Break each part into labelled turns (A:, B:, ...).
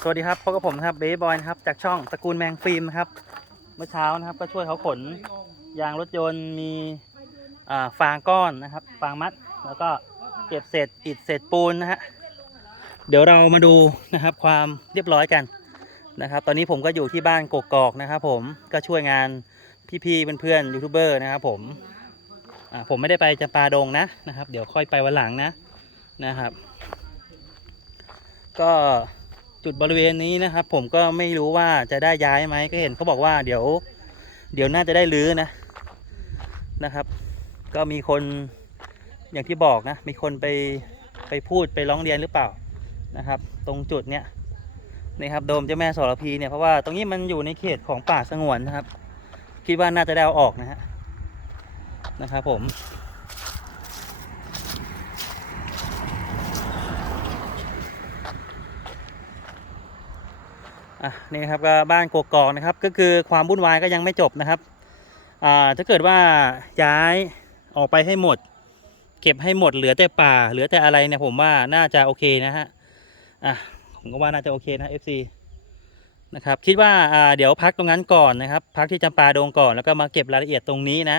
A: สวัสดีครับพบกับผมนะครับเบย์บอยนะครับจากช่องตระกูลแมงฟิล์มนะครับ เมื่อเช้านะครับ ก็ช่วยเขาขนยางรถยนต์มีอ่าฟางก้อนนะครับฟางมัด แล้วก็เก็บเศษอิฐเศษปูนนะฮะเดี๋ยวเรามาดูนะครับความเรียบร้อยกันนะครับ ตอนนี้ผมก็อยู่ที่บ้านกกอกนะครับ ผมก็ช่วยงานพี่ๆเพื่อนๆยูทูบเบอร์นะครับผมผมไม่ได้ไปจำปาดงนะนะครับ เดี๋ยวค่อยไปวันหลังนะนะครับ ก็จุดบริเวณนี้นะครับ ผมก็ไม่รู้ว่าจะได้ย้ายไหมก็เห็นเขาบอกว่าเดี๋ยว เดี๋ยวน่าจะได้รื้อนะนะครับ ก็มีคนอย่างที่บอกนะ มีคนไปไปพูดไปร้องเรียนหรือเปล่านะครับ ตรงจุดเนี้ยนี่ครับโดมเจ้าแม่สรพีเนี่ยเพราะว่าตรงนี้มันอยู่ในเขตของป่าสงวนนะครับ คิดว่าน่าจะได้เอาออกนะฮะนะครับผม อะนี่ครับก็บ้านกกอกนะครับ ก็คือความวุ่นวายก็ยังไม่จบนะครับอ่าถ้าเกิดว่าย้ายออกไปให้หมด เก็บให้หมดเหลือแต่ป่า เหลือแต่อะไรเนี่ยผมว่าน่าจะโอเคนะฮะอะผมก็ว่าน่าจะโอเคนะ FC นะครับคิดว่าอ่าเดี๋ยวพักตรงนั้นก่อนนะครับพักที่จำปาดงก่อนแล้วก็มาเก็บรายละเอียดตรงนี้นะ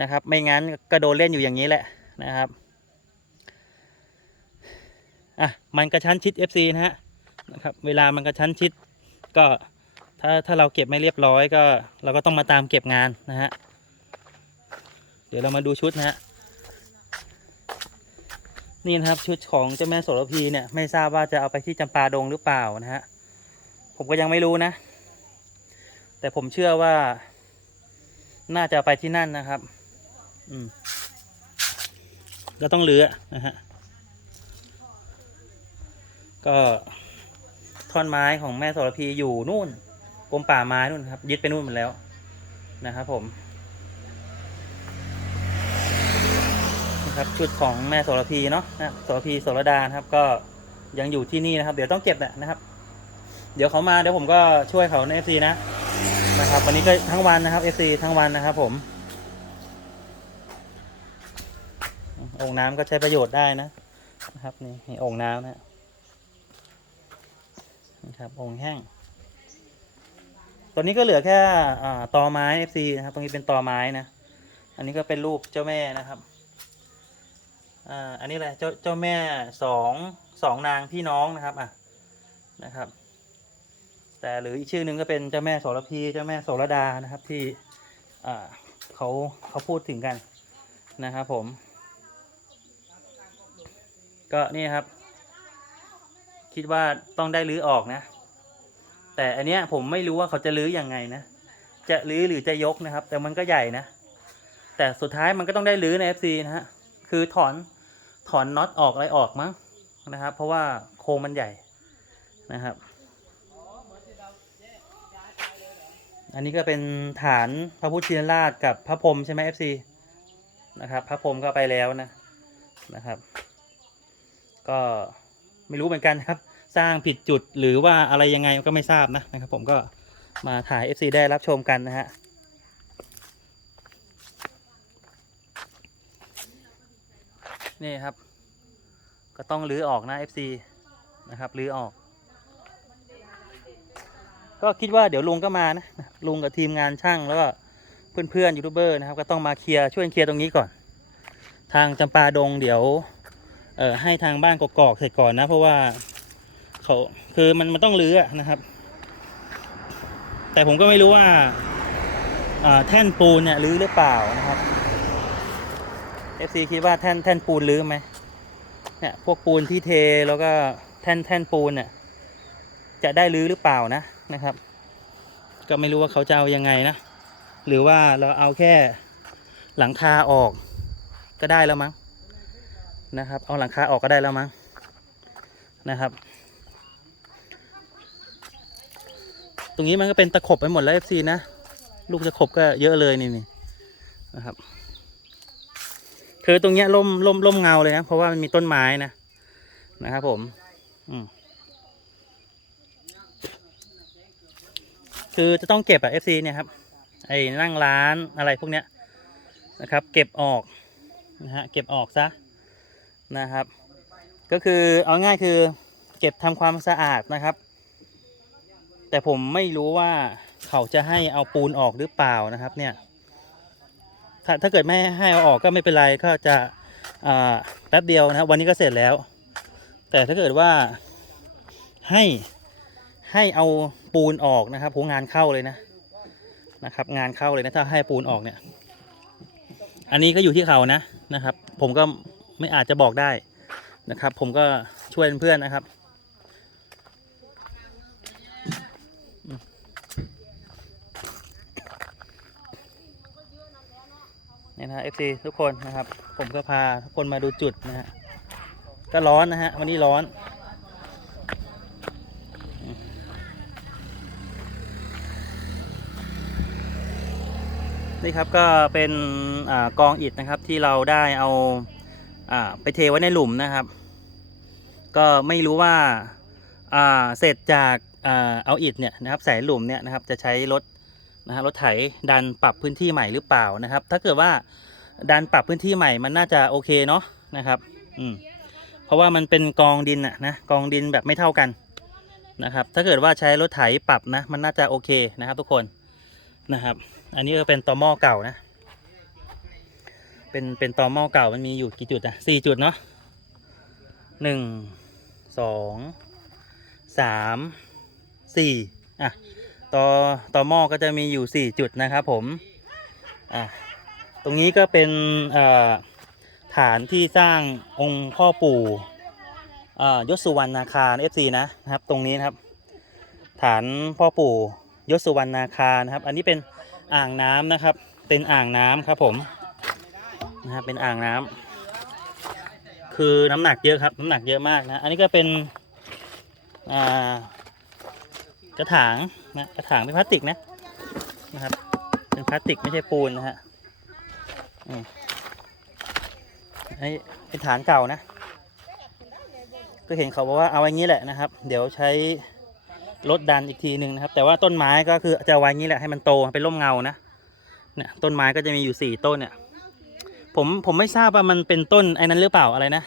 A: นะครับ ไม่งั้นก็โดนเล่นอยู่อย่างนี้แหละนะครับอะมันกระชั้นชิด FC นะฮะ นะครับ เวลามันกระชั้นชิด ก็ถ้าถ้าเราเก็บไม่เรียบร้อยก็ เราก็ต้องมาตามเก็บงานนะฮะ เดี๋ยวเรามาดูชุดนะฮะ นี่นะครับชุดของเจ้าแม่โสระพีเนี่ยไม่ทราบว่าจะเอาไปที่จำปาดงหรือเปล่านะฮะ ผมก็ยังไม่รู้นะ แต่ผมเชื่อว่า น่าจะไปที่นั่นนะครับ อืมก็ต้องเลือนะฮะ ก็ ท่อนไม้ของแม่สระพีอยู่นู่นกรมป่าไม้นู่นครับ ยึดไปนู่นหมดแล้วนะครับผมนะครับชุดของแม่สระพีเนาะนะสระพีสระดานครับ ก็ยังอยู่ที่นี่นะครับ เดี๋ยวต้องเก็บแหละนะครับ เดี๋ยวเขามาเดี๋ยวผมก็ช่วยเขาในเอฟซีนะนะครับ วันนี้ก็ทั้งวันนะครับเอฟซีทั้งวันนะครับ ผมองน้ำก็ใช้ประโยชน์ได้นะนะครับนี่องน้ำนะนะ ครับองค์แห้งตอนนี้ก็เหลือแค่อตอไม้ FC นะครับ ตรงนี้เป็นตอไม้นะ อันนี้ก็เป็นรูปเจ้าแม่นะครับออันนี้แหละเจ้าเจ้าแม่สองสองนางพี่น้องนะครับอะนะครับ แต่หรืออีกชื่อหนึ่งก็เป็นเจ้าแม่โสระพีเจ้าแม่โสระดานะครับที่เขาเขาพูดถึงกันนะครับผม ก็นี่ครับ คิดว่าต้องได้รื้อออกนะ แต่อันเนี้ยผมไม่รู้ว่าเขาจะรื้ออยังไงนะ จะรื้อหรือจะยกนะครับ แต่มันก็ใหญ่นะ แต่สุดท้ายมันก็ต้องได้รื้อใน FC นะฮะ คือถอนถอนน็อตออกอะไรออกมั้งนะครับ เพราะว่าโครงมันใหญ่นะครับ อันนี้ก็เป็นฐานพระพุทธชินราชกับพระพรหมใช่ไหม FC นะครับ พระพรหมก็ไปแล้วนะนะครับ ก็ ไม่รู้เหมือนกันครับ สร้างผิดจุดหรือว่าอะไรยังไงก็ไม่ทราบนะนะครับ ผมก็มาถ่าย FC ได้รับชมกันนะฮะนี่ครับ ก็ต้องรื้อออกนะ FC นะครับรื้อออก ก็คิดว่าเดี๋ยวลุงก็มานะลุงกับทีมงานช่างแล้วก็เพื่อนๆยูทูบเบอร์นะครับ ก็ต้องมาเคลียร์ช่วยเคลียร์ตรงนี้ก่อน ทางจำปาดงเดี๋ยว เอ่อให้ทางบ้านกกอกเสร็จก่อนนะ เพราะว่าเขาคือมันมันต้องรื้อนะครับ แต่ผมก็ไม่รู้ว่าอ่าแท่นปูนเนี่ยรื้อหรือเปล่านะครับ FC คิดว่าแท่นแท่นปูนรื้อไหมเนี่ยพวกปูนที่เทแล้วก็แท่นแท่นปูนเนี่ยจะได้รื้อหรือเปล่านะนะครับ ก็ไม่รู้ว่าเขาจะเอายังไงนะ หรือว่าเราเอาแค่หลังคาออกก็ได้แล้วมั้ง นะครับ เอาหลังคาออกก็ได้แล้วมั้งนะครับ ตรงนี้มันก็เป็นตะขบไปหมดแล้ว FC นะ ลูกตะขบก็เยอะเลยนี่นี่นะครับคือตรงเนี้ยร่มร่มร่มเงาเลยนะ เพราะว่ามันมีต้นไม้นะนะครับผม อืมคือจะต้องเก็บอะ FC เนี่ยครับ ไอ้นั่งร้านอะไรพวกเนี้ยนะครับ เก็บออกนะฮะเก็บออกซะ นะครับ ก็คือเอาง่ายคือเก็บทำความสะอาดนะครับ แต่ผมไม่รู้ว่าเขาจะให้เอาปูนออกหรือเปล่านะครับเนี่ยถ้าถ้าเกิดไม่ให้เอาออกก็ไม่เป็นไรก็จะแป๊บเดียวนะครับวันนี้ก็เสร็จแล้ว แต่ถ้าเกิดว่าให้ให้เอาปูนออกนะครับโหงานเข้าเลยนะนะครับ งานเข้าเลยนะถ้าให้ปูนออกเนี่ย อันนี้ก็อยู่ที่เขานะนะครับ ผมก็ ไม่อาจจะบอกได้นะครับ ผมก็ช่วยเพื่อนนะครับ นี่นะเอฟซีทุกคนนะครับ ผมก็พาทุกคนมาดูจุดนะฮะก็ร้อนนะฮะวันนี้ร้อนนี่ครับก็เป็นอกองอิฐนะครับที่เราได้เอา อาไปเทไว้ในหลุมนะครับ ก็ไม่รู้ว่าอ่าเสร็จจากอาเอาอิฐเนี่ยนะครับใส่หลุมเนี่ยนะครับจะใช้รถนะฮะรถไถดันปรับพื้นที่ใหม่หรือเปล่านะครับ ถ้าเกิดว่าดันปรับพื้นที่ใหม่มันน่าจะโอเคเนาะนะครับ อืมเพราะว่ามันเป็นกองดินอะนะกองดินแบบไม่เท่ากันนะครับ ถ้าเกิดว่าใช้รถไถปรับนะ มันน่าจะโอเคนะครับ ทุกคนนะครับ อันนี้ก็เป็นตอหม้อเก่านะ เป็นเป็นตอหม้อเก่ามันมีอยู่กี่จุดอะสี่จุดเนาะหนึ่งสองสามสี่อะตอตอหม้อก็จะมีอยู่สี่จุดนะครับผมอะตรงนี้ก็เป็นอ่อฐานที่สร้างองค์พ่อปู่อ่ายศสุวรรณนาคาเอฟซีนะครับ ตรงนี้นะครับ ฐานพ่อปู่ยศสุวรรณนาคานะครับ อันนี้เป็นอ่างน้ำนะครับ เป็นอ่างน้ำครับผม นะครับเป็นอ่างน้ำคือน้ำหนักเยอะครับ น้ำหนักเยอะมากนะ อันนี้ก็เป็นอ่ากระถางนะกระถางเป็นพลาสติกนะนะครับ เป็นพลาสติกไม่ใช่ปูนนะฮะอันนี้เป็นฐานเก่านะ ก็เห็นเขาบอกว่าเอาไว้งี้แหละนะครับ เดี๋ยวใช้รถดันอีกทีหนึ่งนะครับ แต่ว่าต้นไม้ก็คือจะไว้งี้แหละให้มันโตเป็นร่มเงานะเนี่ยต้นไม้ก็จะมีอยู่สี่ต้นเนี่ย ผมผมไม่ทราบว่ามันเป็นต้นไอ้นั้นหรือเปล่าอะไรนะ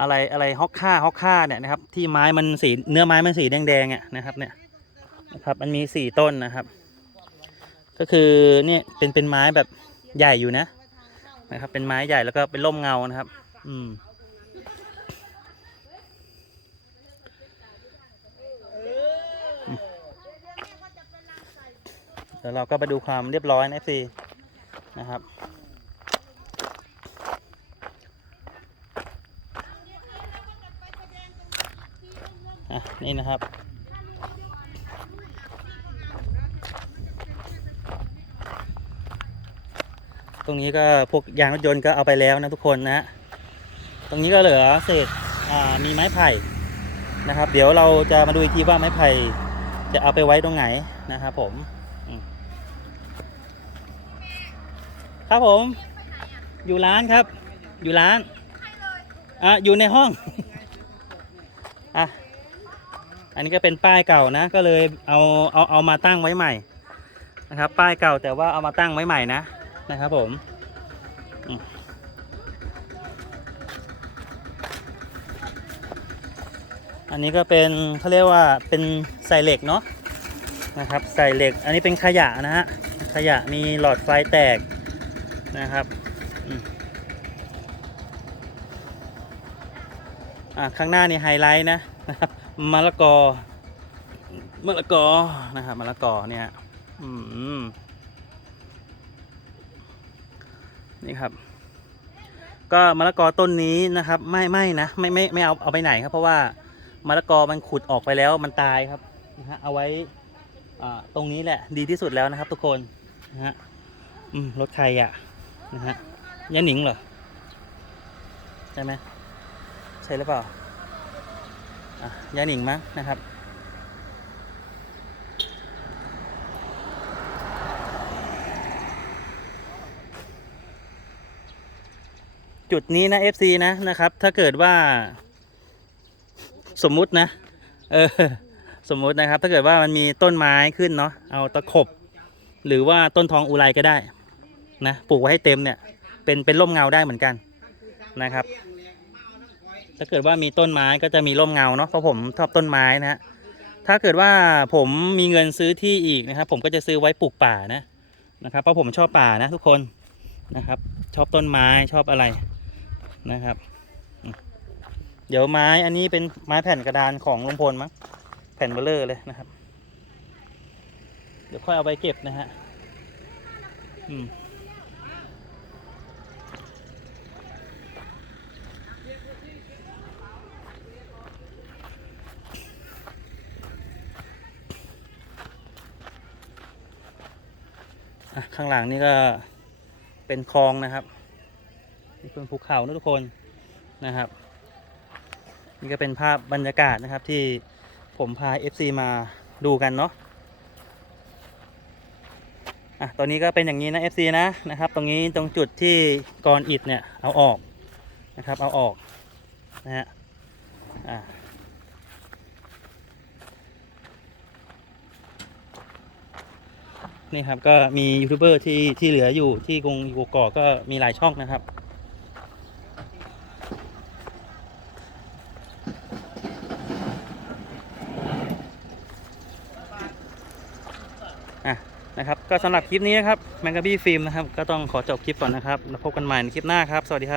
A: อะไรอะไรฮอกค่าฮอกค่าเนี่ยนะครับ ที่ไม้มันสีเนื้อไม้มันสีแดงๆอะนะครับเนี่ยนะครับมันมีสี่ต้นนะครับ ก็คือเนี่ยเป็นเป็นไม้แบบใหญ่อยู่นะนะครับ เป็นไม้ใหญ่แล้วก็เป็นร่มเงานะครับ อืมเดี๋ยวเราก็ไปดูความเรียบร้อยนะซีนะครับ อะนี่นะครับ ตรงนี้ก็พวกยางรถยนต์ก็เอาไปแล้วนะทุกคนนะ ตรงนี้ก็เหลือเศษอ่ามีไม้ไผ่นะครับ เดี๋ยวเราจะมาดูอีกทีว่าไม้ไผ่จะเอาไปไว้ตรงไหนนะครับผมครับผม อยู่ร้านครับ อยู่ร้านอะอยู่ในห้อง อะ อันนี้ก็เป็นป้ายเก่านะ ก็เลยเอาเอาเอามาตั้งไว้ใหม่นะครับ ป้ายเก่าแต่ว่าเอามาตั้งไว้ใหม่นะนะครับผมอันนี้ก็เป็นเขาเรียกว่าเป็นใส่เหล็กเนาะนะครับใส่เหล็ก อันนี้เป็นขยะนะฮะขยะมีหลอดไฟแตกนะครับอืมอะข้างหน้านี่ไฮไลท์นะ นะครับมะละกอมะละกอนะครับมะละกอเนี่ยอืมนี่ครับ ก็มะละกอต้นนี้นะครับ ไม่ไม่นะไม่ไม่ไม่เอาเอาไปไหนครับ เพราะว่ามะละกอมันขุดออกไปแล้วมันตายครับนะฮะเอาไว้ตรงนี้แหละ ดีที่สุดแล้วนะครับ ทุกคนนะฮะอืมรถใครอะนะฮะยาหนิงเหรอใช่ไหมใช่หรือเปล่า ยาหนิงมั้งนะครับ จุดนี้นะ FC นะนะครับ ถ้าเกิดว่า สมมุตินะ เออ สมมุตินะครับ ถ้าเกิดว่ามันมีต้นไม้ขึ้นเนาะเอาตะขบ หรือว่าต้นทองอุไรก็ได้นะปลูกไว้ให้เต็มเนี่ย เป็นเป็นร่มเงาได้เหมือนกันนะครับ ถ้าเกิดว่ามีต้นไม้ก็จะมีร่มเงาเนาะเพราะผมชอบต้นไม้นะฮะถ้าเกิดว่าผมมีเงินซื้อที่อีกนะครับ ผมก็จะซื้อไว้ปลูกป่านะนะครับ เพราะผมชอบป่านะทุกคนนะครับ ชอบต้นไม้ชอบอะไรนะครับ เดี๋ยวไม้อันนี้เป็นไม้แผ่นกระดานของลุงพลมั้งแผ่นเบลเลอร์เลยนะครับ เดี๋ยวค่อยเอาไปเก็บนะฮะอืม ข้างหลังนี่ก็เป็นคลองนะครับนี่เป็นภูเขานะทุกคนนะครับ นี่ก็เป็นภาพบรรยากาศนะครับที่ผมพา FC มาดูกันเนาะอะตอนนี้ก็เป็นอย่างนี้นะ FC นะนะครับ ตรงนี้ตรงจุดที่กรอิฐเนี่ยเอาออกนะครับ เอาออกนะฮะอะ นี่ครับก็มียูทูบเบอร์ที่ที่เหลืออยู่ที่กรุงยูกอกก็มีหลายช่องนะครับ อะนะครับก็สำหรับคลิปนี้นะครับแมงกะบี้ฟิล์มนะครับ ก็ต้องขอจบคลิปก่อนนะครับแล้วพบกันใหม่ในคลิปหน้าครับ สวัสดีครับ